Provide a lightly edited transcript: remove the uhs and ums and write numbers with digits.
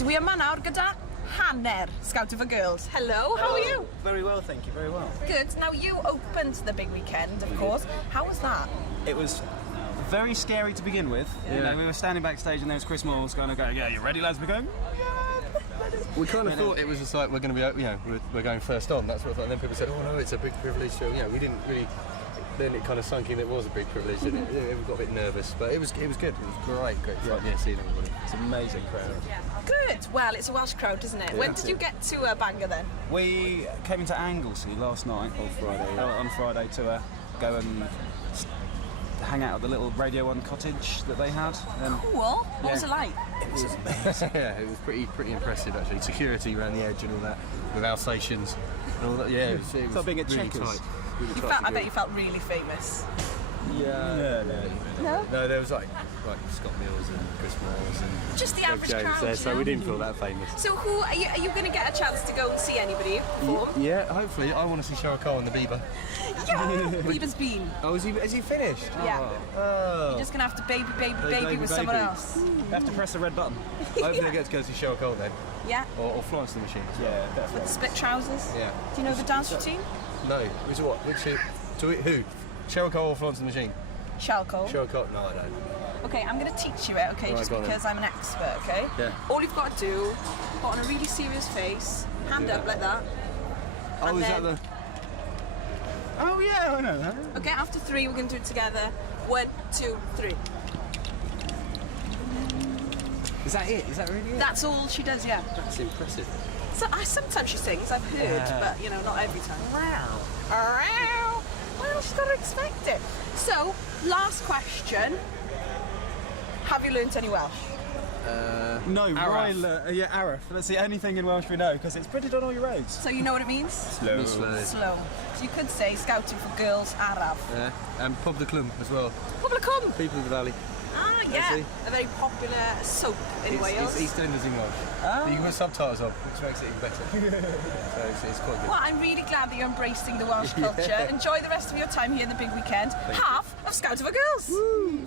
Dwi yma nawr gyda hanner Scout of a Girls. Hello, how are you? Very well, thank you, very well. Good. Now you opened the big weekend, of course. How was that? It was very scary to begin with. Yeah. You know, we were standing backstage and there was Chris Moore going, yeah, you ready, lads? We're going, We kind of thought it was just like we're going to be, we're going first on. That's what I thought. And then people said, oh no, it's a big privilege. So we didn't really. Then it kind of sunk in. It was a big privilege, and we got a bit nervous. But it was good. It was great fun. Yeah, seeing everybody. It's an amazing crowd. Good. Well, it's a Welsh crowd, isn't it? When did you get to Bangor then? We came into Anglesey last night. On Friday to go and hang out at the little Radio1 cottage that they had. Cool. What was it like? It was amazing. Yeah, it was pretty impressive actually. Security around the edge and all that, with Alsatians and all that. Yeah, it was like being at really Checkers. tight. Really I bet you felt really famous. Yeah. No? No, there was like Scott Mills and Chris Moores and Just the Doug average Jones crowd, there, you so know? we didn't feel that famous. So who are you going to get a chance to go and see anybody perform? Yeah, hopefully. I want to see Cheryl Cole and the Bieber. Yeah! Bieber's been. Oh, has he finished? Yeah. Oh. You're just going to have to baby with someone else. You have to press the red button. Hopefully I get to go see Cheryl Cole then. Yeah. Or Florence the Machine. Yeah, definitely. With the split trousers? Yeah. Do you know the dance routine? No. Which what? Who? Cheryl Cole or Florence the Machine? Cheryl Cole. Cheryl Cole? No, I don't. Okay, I'm going to teach you it, okay, Right, just go on because I'm an expert, okay? Yeah. All you've got to do, put on a really serious face, hand up like that. Oh, and is then, that the... Oh yeah, I know that. Okay, after 3, we're going to do it together. 1, 2, 3. Is that it? Is that really it? That's all she does, yeah. That's impressive. So sometimes she sings, I've heard, but not every time. Wow. Well, she's got to expect it. So, last question. Have you learnt any Welsh? No, Araf. Araf. That's the only thing in Welsh we know because it's printed on all your roads. So you know what it means? Slow. Slow. So you could say Scouting for Girls, Araf. Yeah, and Pub the Clum as well. Publicum! People of the Valley. Ah, yeah. see. A very popular soap in Wales. It's EastEnders in Welsh. Oh. You can put subtitles on, which makes it even better. So it's quite good. Well, I'm really glad that you're embracing the Welsh culture. Enjoy the rest of your time here in the big weekend. Half of Scout of a Girls. Woo.